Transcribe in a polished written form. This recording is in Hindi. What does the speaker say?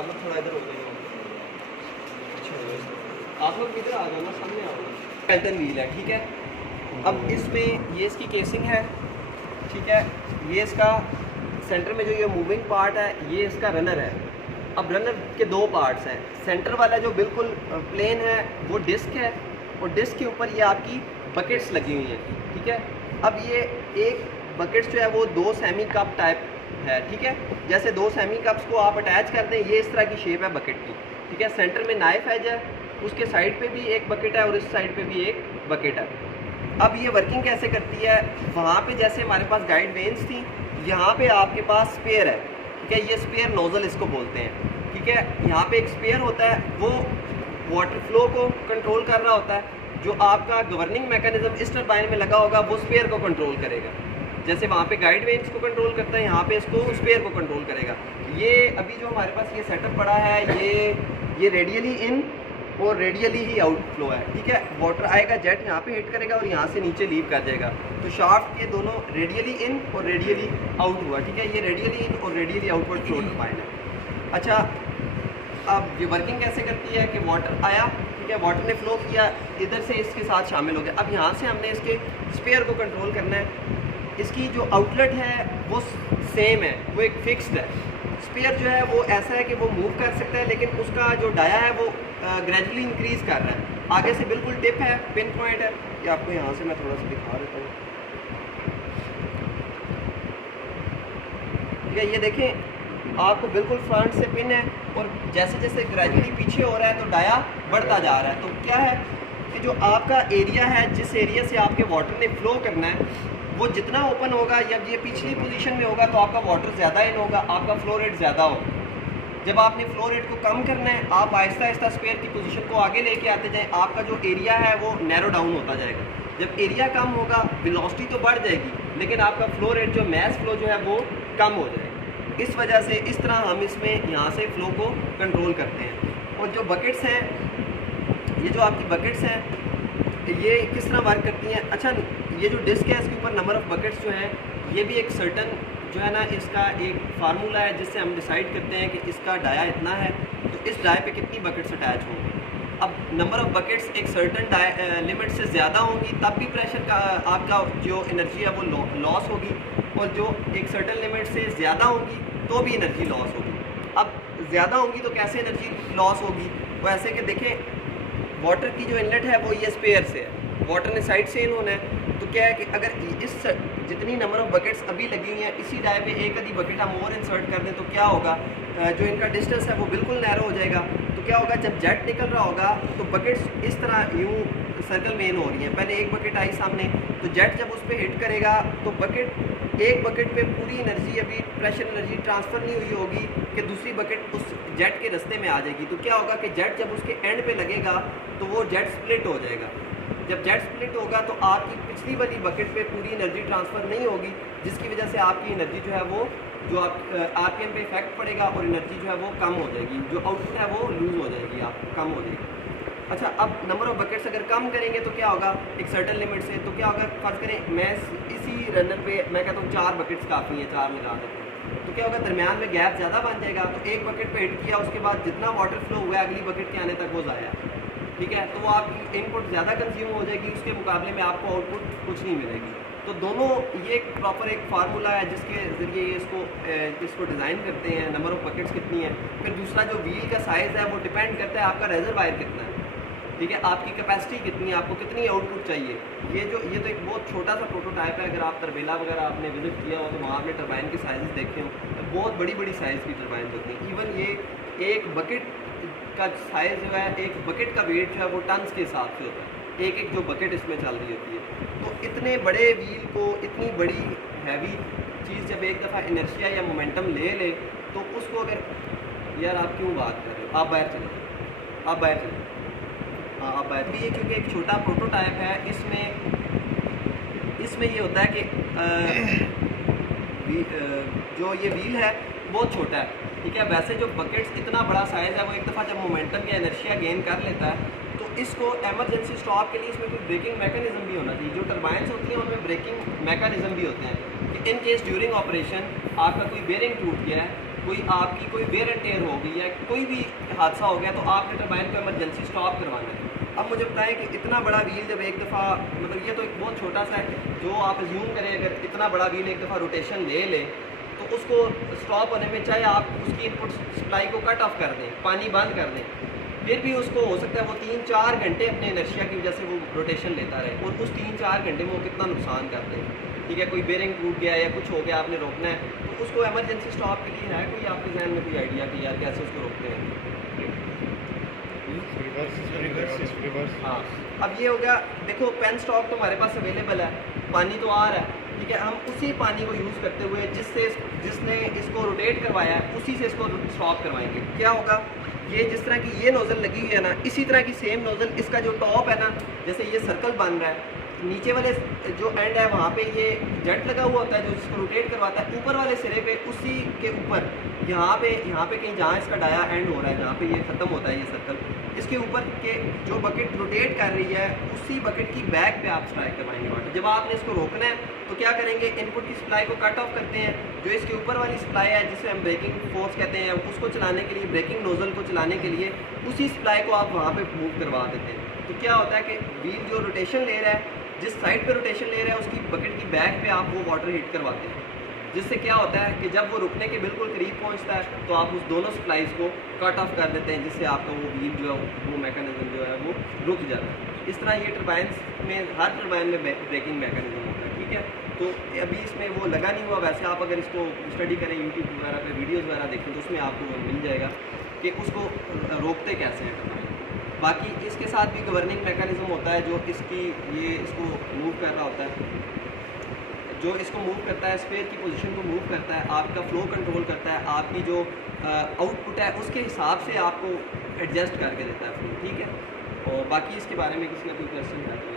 आप लोग थोड़ा इधर हो जाएगा। अच्छा आप लोग इधर आ जाना, सामने आओ। पैल्टन व्हील है, ठीक है। अब इसमें ये इसकी केसिंग है, ठीक है। ये इसका सेंटर में जो ये मूविंग पार्ट है, ये इसका रनर है। अब रनर के दो पार्ट्स हैं। सेंटर वाला जो बिल्कुल प्लेन है वो डिस्क है, और डिस्क के ऊपर ये आपकी बकेट्स लगी हुई हैं, ठीक है। अब ये एक बकेट्स जो है वो दो सेमी कप टाइप है, ठीक है। जैसे दो सेमी कप्स को आप अटैच कर दें, ये इस तरह की शेप है बकेट की, ठीक है। सेंटर में नाइफ एज है, उसके साइड पे भी एक बकेट है और इस साइड पे भी एक बकेट है। अब ये वर्किंग कैसे करती है, वहाँ पे जैसे हमारे पास गाइड वेन्स थी, यहाँ पे आपके पास स्पेयर है, ठीक है। ये स्पेयर नोज़ल इसको बोलते हैं, ठीक है। यहाँ पे एक स्पेयर होता है, वो वाटर फ्लो को कंट्रोल कर रहा होता है। जो आपका गवर्निंग मैकेनिज्म इस टरबाइन में लगा होगा वो स्पेयर को कंट्रोल करेगा। जैसे वहाँ पे गाइड वेन्स को कंट्रोल करता है, यहाँ पे इसको स्पेयर को कंट्रोल करेगा। ये अभी जो हमारे पास ये सेटअप पड़ा है, ये रेडियली इन और रेडियली ही आउट फ्लो है, ठीक है। वाटर आएगा, जेट यहाँ पे हिट करेगा और यहाँ से नीचे लीव कर जाएगा। तो शाफ्ट के दोनों रेडियली इन और रेडियली आउट हुआ, ठीक है। ये रेडियली इन और रेडियली आउटवर्ड फ्लो टरबाइन है। अच्छा, अब ये वर्किंग कैसे करती है कि वाटर आया, ठीक है, वाटर ने फ्लो किया, इधर से इसके साथ शामिल हो गया। अब यहाँ से हमने इसके स्पेयर को कंट्रोल करना है। इसकी जो आउटलेट है वो सेम है, वो एक फिक्स्ड है। स्पेयर जो है वो ऐसा है कि वो मूव कर सकता है, लेकिन उसका जो डाया है वो ग्रेजुअली इंक्रीज़ कर रहा है। आगे से बिल्कुल टिप है, पिन पॉइंट है। ये आपको यहाँ से मैं थोड़ा सा दिखा देता हूँ, ठीक है। ये देखें, आपको बिल्कुल फ्रंट से पिन है और जैसे जैसे ग्रेजुअली पीछे हो रहा है तो डाया बढ़ता जा रहा है। तो क्या है कि जो आपका एरिया है, जिस एरिया से आपके वाटर ने फ्लो करना है, वो जितना ओपन होगा या ये पिछली पोजीशन में होगा तो आपका वाटर ज़्यादा इन होगा, आपका फ्लो रेट ज़्यादा होगा। जब आपने फ्लो रेट को कम करना है, आप आहिस्ता आहिस्ता स्पेयर की पोजीशन को आगे लेके आते जाएं, आपका जो एरिया है वो नैरो डाउन होता जाएगा। जब एरिया कम होगा, वेलोसिटी तो बढ़ जाएगी, लेकिन आपका फ्लो रेट जो मैस फ्लो जो है वो कम हो जाएगा। इस वजह से इस तरह हम इसमें यहाँ से फ्लो को कंट्रोल करते हैं। और जो बकेट्स हैं, ये जो आपकी बकेट्स हैं, ये किस तरह वर्क करती हैं। अच्छा, ये जो डिस्क है इसके ऊपर नंबर ऑफ़ बकेट्स जो हैं, ये भी एक सर्टन जो है ना, इसका एक फार्मूला है जिससे हम डिसाइड करते हैं कि इसका डाया इतना है तो इस डाय पे कितनी बकेट्स अटैच होंगी। अब नंबर ऑफ़ बकेट्स एक सर्टन लिमिट से ज़्यादा होंगी तब भी प्रेशर का आपका जो एनर्जी है वो लॉस होगी, और जो एक सर्टन लिमिट से ज़्यादा होगी तो भी एनर्जी लॉस होगी। अब ज़्यादा होंगी तो कैसे एनर्जी लॉस होगी, वो ऐसे कि देखें, वाटर की जो इनलेट है वो ये स्पेयर से है, वाटर ने साइड से इन होना है। तो क्या है कि अगर इस जितनी नंबर ऑफ़ बकेट्स अभी लगी हुई हैं, इसी डाय पे एक आधी बकेट हम और इंसर्ट कर दें तो क्या होगा, जो इनका डिस्टेंस है वो बिल्कुल नैरो हो जाएगा। तो क्या होगा, जब जेट निकल रहा होगा तो बकेट्स इस तरह यूँ सर्कल में इन हो रही हैं। पहले एक बकेट आई सामने, तो जेट जब उस पर हिट करेगा तो एक बकेट पे पूरी एनर्जी, अभी प्रेशर एनर्जी ट्रांसफ़र नहीं हुई होगी कि दूसरी बकेट उस जेट के रास्ते में आ जाएगी। तो क्या होगा कि जेट जब उसके एंड पे लगेगा तो वो जेट स्प्लिट हो जाएगा। जब जेट स्प्लिट होगा तो आपकी पिछली वाली बकेट पे पूरी एनर्जी ट्रांसफ़र नहीं होगी, जिसकी वजह से आपकी एनर्जी जो है वो जो आप आरपीएम पे इफेक्ट पड़ेगा और एनर्जी जो है वो कम हो जाएगी, जो आउटपुट है वो लूज़ हो जाएगी, आपको कम हो जाएगी। अच्छा, अब नंबर ऑफ़ बकेट्स अगर कम करेंगे तो क्या होगा, एक सर्टन लिमिट से, तो क्या होगा, फर्ज करें मैं इसी रनर पे मैं कहता हूँ 4 बकेट्स काफ़ी हैं, 4 मिला देते हैं, तो क्या होगा, दरमियान में गैप ज़्यादा बन जाएगा। तो एक बकेट पे हिट किया, उसके बाद जितना वाटर फ्लो हुआ है अगली बकेट के आने तक वो ज़ाया, ठीक है। तो वो आपकी इनपुट ज़्यादा कंज्यूम हो जाएगी, उसके मुकाबले में आपको आउटपुट कुछ नहीं मिलेगी। तो दोनों ये एक प्रॉपर एक फार्मूला है जिसके ज़रिए इसको डिज़ाइन करते हैं, नंबर ऑफ़ बकेट्स कितनी है। फिर दूसरा जो व्हील का साइज़ है वो डिपेंड करता है आपका रेजरवायर कितना है, ठीक है, आपकी कैपेसिटी कितनी है, आपको कितनी आउटपुट चाहिए। ये तो एक बहुत छोटा सा प्रोटोटाइप है। अगर आप तरबेला वगैरह आपने विजिट किया हो तो वहाँ आपने टरबाइन के साइज़ देखे हों, तो बहुत बड़ी बड़ी साइज़ की टरबाइन होती हैं। इवन ये एक बकेट का साइज़ जो है, एक बकेट का वेट जो है वो टन्स के हिसाब से होता है, एक जो बकेट इसमें चल रही होती है। तो इतने बड़े व्हील को, इतनी बड़ी हैवी चीज़ जब एक दफ़ा इनर्शिया या मोमेंटम ले तो उसको अगर, यार आप क्यों बात कर रहे हो, आप बाहर चले, आप बाहर चले, हाँ आप बाहर। ये क्योंकि एक छोटा प्रोटोटाइप है, इसमें ये होता है कि जो ये व्हील है बहुत छोटा है, ठीक है। वैसे जो बकेट्स इतना बड़ा साइज़ है, वो एक दफ़ा जब मोमेंटम या इनर्शिया गेन कर लेता है तो इसको एमरजेंसी स्टॉप के लिए इसमें कोई ब्रेकिंग मैकेनिज्म भी होना चाहिए। जो टरबाइन्स होती हैं उनमें ब्रेकिंग मैकेनिज्म भी होते हैं कि इन केस ड्यूरिंग ऑपरेशन आपका कोई बेरिंग टूट गया है कोई आपकी कोई वेयर एंड टेयर हो गई है, कोई भी हादसा हो गया, तो आपने टरबाइन को इमरजेंसी स्टॉप करवाना है। अब मुझे बताएं कि इतना बड़ा व्हील जब एक दफ़ा, मतलब ये तो एक बहुत छोटा सा है, जो आप अज्यूम करें अगर इतना बड़ा व्हील एक दफ़ा रोटेशन ले ले तो उसको स्टॉप होने में, चाहे आप उसकी इनपुट सप्लाई को कट ऑफ कर दें, पानी बंद कर दें, फिर भी उसको हो सकता है वो 3-4 घंटे अपने इनर्शिया की वजह से वो रोटेशन लेता रहे, और उस 3-4 घंटे में वो कितना नुकसान कर दे। ठीक है, कोई बेरिंग टूट गया या कुछ हो गया, आपने रोकना है, तो उसको एमरजेंसी स्टॉप के लिए है कोई आपके जहन में कोई आइडिया कि यार कैसे उसको रोकते हैं? हाँ, अब ये हो गया, देखो पेन स्टॉक तो हमारे पास अवेलेबल है, पानी तो आ रहा है, ठीक है, हम उसी पानी को यूज़ करते हुए जिसने इसको रोटेट करवाया है उसी से इसको स्टॉप करवाएंगे। क्या होगा, ये जिस तरह की ये नोज़ल लगी हुई है ना, इसी तरह की सेम नोज़ल, इसका जो टॉप है ना, जैसे ये सर्कल बन रहा है, नीचे वाले जो एंड है वहाँ पे ये जेट लगा हुआ होता है जो इसको रोटेट करवाता है, ऊपर वाले सिरे पे उसी के ऊपर यहाँ पे कहीं जहाँ इसका डाया एंड हो रहा है, जहाँ पे ये ख़त्म होता है ये सर्कल, इसके ऊपर के जो बकेट रोटेट कर रही है उसी बकेट की बैक पे आप स्ट्राइक करवाएंगे वाटर। जब आपने इसको रोकना है तो क्या करेंगे, इनपुट की सप्लाई को कट ऑफ करते हैं, जो इसके ऊपर वाली सप्लाई है जिसे हम ब्रेकिंग फोर्स कहते हैं, उसको चलाने के लिए, ब्रेकिंग नोजल को चलाने के लिए उसी सप्लाई को आप वहाँ पे मूव करवा देते हैं। तो क्या होता है कि व्हील जो रोटेशन ले रहा है, जिस साइड पे रोटेशन ले रहा है उसकी बकेट की बैक पे आप वो वाटर हीट करवाते हैं, जिससे क्या होता है कि जब वो रुकने के बिल्कुल करीब पहुंचता है तो आप उस दोनों सप्लाईज को कट ऑफ कर देते हैं, जिससे आपका वो व्हील जो है, वो मैकेनिज्म जो है वो रुक जाता है। इस तरह ये टरबाइंस में, हर टरबाइन में ब्रेकिंग मैकेनिज्म होता है। ठीक है, तो अभी इसमें वो लगा नहीं हुआ, वैसे आप अगर इसको स्टडी करें यूट्यूब वगैरह पे वीडियोज़ वगैरह देखें तो उसमें आपको मिल जाएगा कि उसको रोकते कैसे हैं टरबाइन। बाकी इसके साथ भी गवर्निंग मैकेनिज्म होता है जो इसको मूव कर रहा होता है, जो इसको मूव करता है, स्पेयर की पोजीशन को मूव करता है, आपका फ्लो कंट्रोल करता है, आपकी जो आउटपुट है उसके हिसाब से आपको एडजस्ट करके देता है फ्लो। ठीक है, और बाकी इसके बारे में किसी का कोई क्वेश्चन है तो